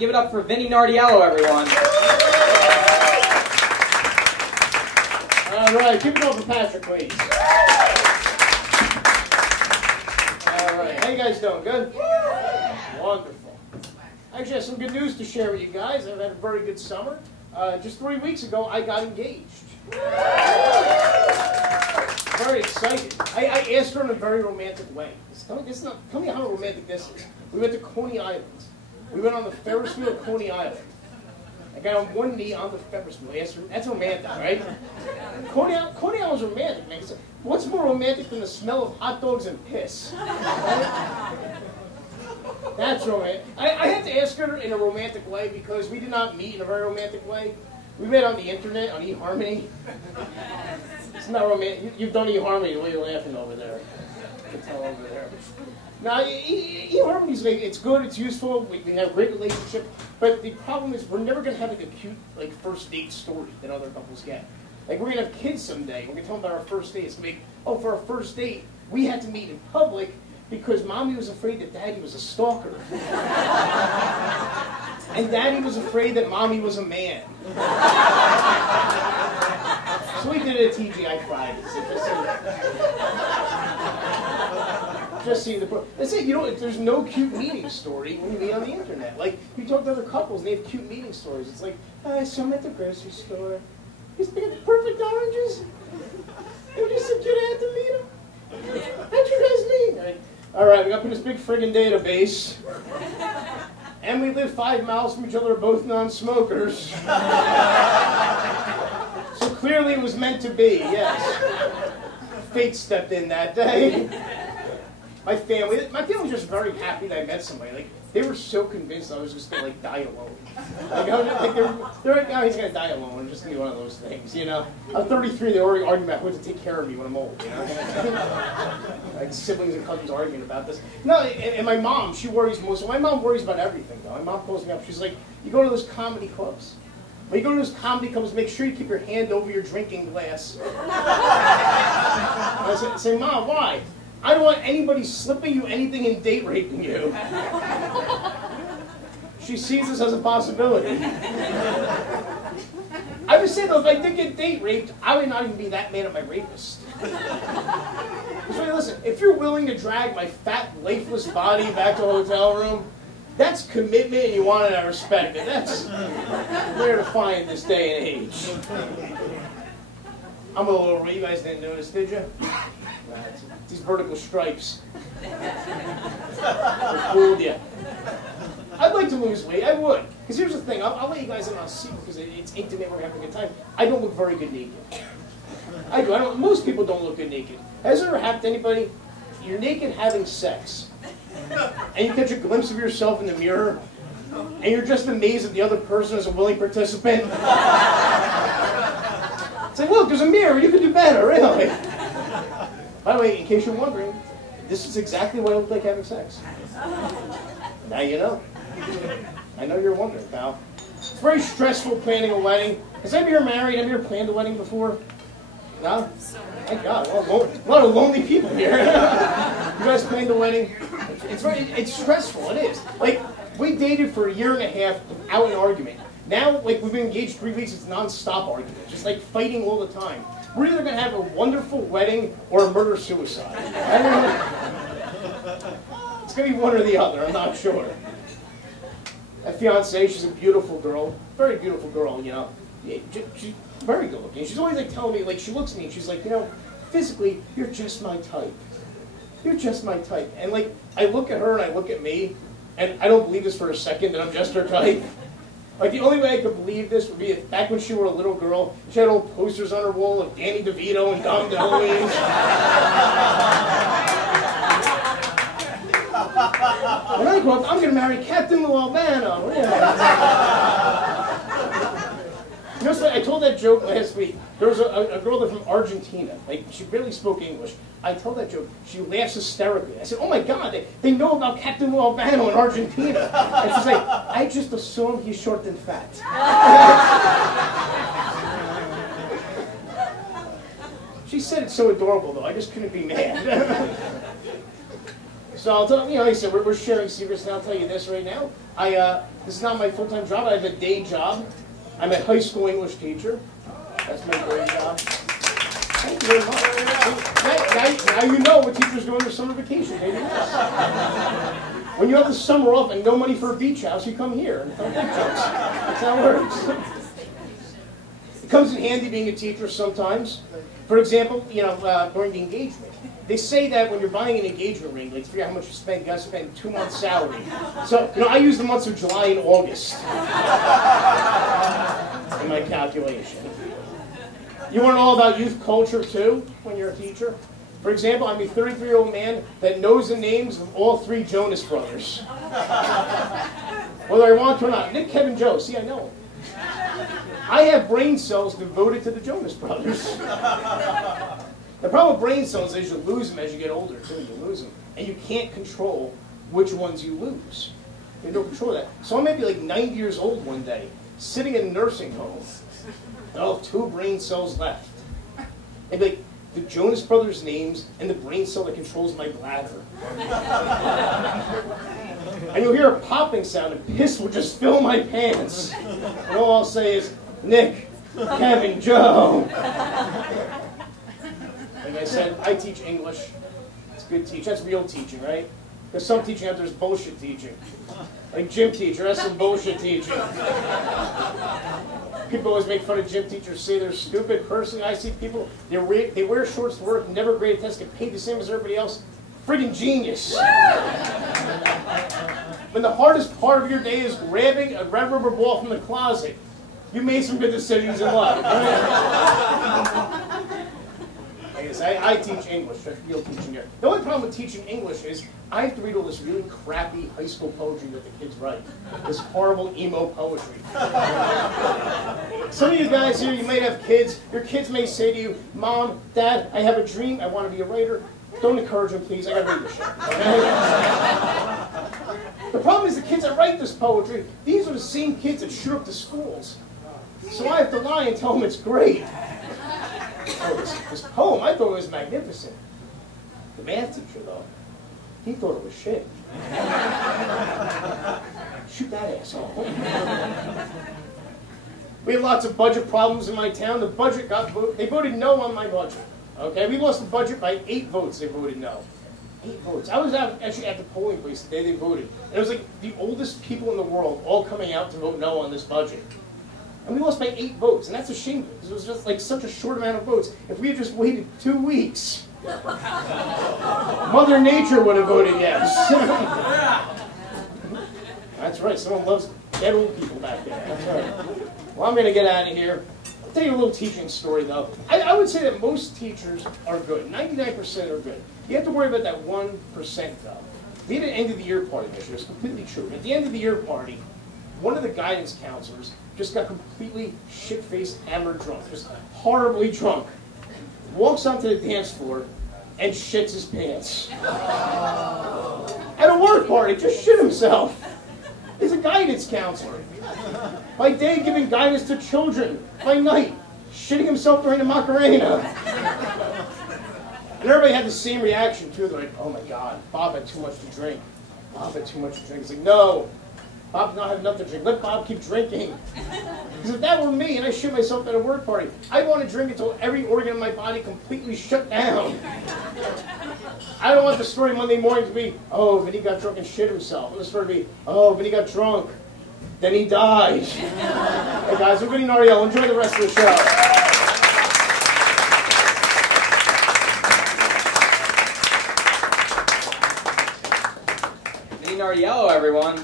Give it up for Vinny Nardiello, everyone. All right, keep it up for Patrick, please. All right, how you guys doing? Good? Wonderful. I actually have some good news to share with you guys. I've had a very good summer. Just 3 weeks ago, I got engaged. Very excited. I asked her in a very romantic way. Tell me how romantic this is. We went to Coney Island. We went on the Ferris wheel at Coney Island. I got on one knee on the Ferris wheel. That's romantic, right? Coney Island was romantic, man. What's more romantic than the smell of hot dogs and piss? Right? That's romantic. I had to ask her in a romantic way because we did not meet in a very romantic way. We met on the internet, on eHarmony. It's not romantic. You've done eHarmony, the way you're laughing over there. I can tell over there. Now, eHarmony's it's good, it's useful, we have a great relationship, but the problem is we're never going to have like a cute first date story that other couples get. Like, we're going to have kids someday, we're going to tell them about our first date. It's going to be, oh, for our first date, we had to meet in public because Mommy was afraid that Daddy was a stalker. And Daddy was afraid that Mommy was a man. So we did it at TGI Fridays. Just see the book. That's it. You know, there's no cute meeting story when you meet on the internet. Like, you talk to other couples, and they have cute meeting stories. It's like, I saw him at the grocery store. He's picking the perfect oranges. It was just so cute. I had to meet him. How'd you guys meet? All right, we got to put this big friggin' database. And we live 5 miles from each other, both non-smokers. So clearly it was meant to be, yes. Fate stepped in that day. My family was just very happy that I met somebody. Like, they were so convinced I was just gonna die alone. They're like, oh, he's gonna die alone. It's just gonna be one of those things, you know. I'm 33. They already arguing about who to take care of me when I'm old. You know, like siblings and cousins arguing about this. No, and my mom, she worries most. My mom worries about everything, though. My mom calls me up. She's like, you go to those comedy clubs. When you go to those comedy clubs, make sure you keep your hand over your drinking glass. I say, Mom, why? I don't want anybody slipping you anything and date raping you. She sees this as a possibility. I would say, though, if I did get date raped, I would not even be that mad at my rapist. So, listen, if you're willing to drag my fat, lifeless body back to a hotel room, that's commitment and you want it, I respect it. That's rare to find this day and age. I'm a little overweight. You guys didn't notice, did you? These vertical stripes. They fooled you. I'd like to lose weight. I would. Because here's the thing. I'll let you guys in on a secret because it's intimate. We're having a good time. I don't look very good naked. I do. Most people don't look good naked. Has it ever happened to anybody? You're naked having sex. And you catch a glimpse of yourself in the mirror. And you're just amazed that the other person is a willing participant. It's like, look, there's a mirror. You could do better, really. By the way, in case you're wondering, this is exactly what I look like having sex. Now you know. I know you're wondering, pal. It's very stressful planning a wedding. Has anybody here married? Have you ever planned a wedding before? No? Thank God. A lot of lonely people here. You guys planned a wedding? It's stressful. It is. Like, we dated for 1.5 years without an argument. Now, like, we've been engaged 3 weeks. It's non-stop argument. Just like fighting all the time. We're either going to have a wonderful wedding or a murder-suicide. It's going to be one or the other. I'm not sure. My fiancée, she's a beautiful girl. Very beautiful girl, you know. She's very good looking. She's always like telling me, like, she looks at me and she's like, you know, physically, you're just my type. You're just my type. And like, I look at her and I look at me, and I don't believe this for a second that I'm just her type. Like, the only way I could believe this would be if back when she were a little girl, she had old posters on her wall of Danny DeVito and Dom DeLuise. When I grow up, I'm going to marry Captain Lou Albano. Yeah. You know, so I told that joke last week. There was a girl there from Argentina. Like, she barely spoke English. I told that joke. She laughs hysterically. I said, oh my God, they know about Captain Lou Albano in Argentina. And she's like, I just assume he's short and fat. She said it's so adorable, though. I just couldn't be mad. So I'll tell you, like I said, we're sharing secrets, and I'll tell you this right now. This is not my full-time job. I have a day job. I'm a high school English teacher. That's my day job. Thank you very much. Now you know what teachers do on their summer vacation. They do this. When you have the summer off and no money for a beach house, you come here and tell big jokes. That's how it works. It comes in handy being a teacher sometimes. For example, during the engagement. They say that when you're buying an engagement ring, like, figure out how much you spend, you got to spend 2 months' salary. So, I use the months of July and August in my calculation. You want to know about youth culture, too, when you're a teacher? For example, I'm a 33-year-old man that knows the names of all 3 Jonas brothers. Whether I want to or not. Nick, Kevin, Joe. See, I know them. I have brain cells devoted to the Jonas brothers. The problem with brain cells is you lose them as you get older, too. You lose them. And you can't control which ones you lose. You don't control that. So I may be like 90 years old one day, sitting in a nursing home. I'll have 2 brain cells left. And be like, the Jonas brothers' names and the brain cell that controls my bladder. And you'll hear a popping sound and piss will just fill my pants. And all I'll say is, Nick, Kevin, Joe. Like I said, I teach English. It's good teaching. That's real teaching, right? Because some teaching out there is bullshit teaching. Like gym teacher, that's some bullshit teaching. People always make fun of gym teachers, say they're stupid. Personally, I see people, they wear shorts to work, never grade a test, get paid the same as everybody else. Friggin' genius. When the hardest part of your day is grabbing a red rubber ball from the closet, you made some good decisions in life. I teach English, real teaching here. The only problem with teaching English is I have to read all this really crappy high school poetry that the kids write. This horrible emo poetry. Some of you guys here, you might have kids. Your kids may say to you, Mom, Dad, I have a dream. I want to be a writer. Don't encourage them, please. I got to read this shit. Okay? The problem is the kids that write this poetry, these are the same kids that shoot up the schools. So I have to lie and tell them it's great. Oh, this poem, I thought it was magnificent. The math teacher, though, he thought it was shit. Shoot that asshole. We had lots of budget problems in my town. The budget got voted. They voted no on my budget. Okay, we lost the budget by 8 votes. They voted no. 8 votes. I was actually at the polling place the day they voted. And it was like the oldest people in the world all coming out to vote no on this budget. And we lost by 8 votes, and that's a shame because it was just like such a short amount of votes. If we had just waited 2 weeks, Mother Nature would have voted yes. That's right, someone loves dead old people back there. That's right. Well, I'm going to get out of here. I'll tell you a little teaching story, though. I would say that most teachers are good. 99% are good. You have to worry about that 1%, though. We had an end-of-the-year party this year. It's completely true. At the end-of-the-year party, one of the guidance counselors just got completely shit-faced, hammered drunk, just horribly drunk. Walks onto the dance floor and shits his pants. At a work party, just shit himself. He's a guidance counselor. By day, giving guidance to children. By night, shitting himself during the Macarena. And everybody had the same reaction, too. They're like, oh my God, Bob had too much to drink. Bob had too much to drink. It's like, no. Bob did not have enough to drink. Let Bob keep drinking. Because if that were me and I shit myself at a work party, I'd want to drink until every organ in my body completely shut down. I don't want the story Monday morning to be, oh, Vinny got drunk and shit himself. I want the story to be, oh, Vinny got drunk, then he died. Hey guys, I'm Vinny Nard. Enjoy the rest of the show. Nard, everyone.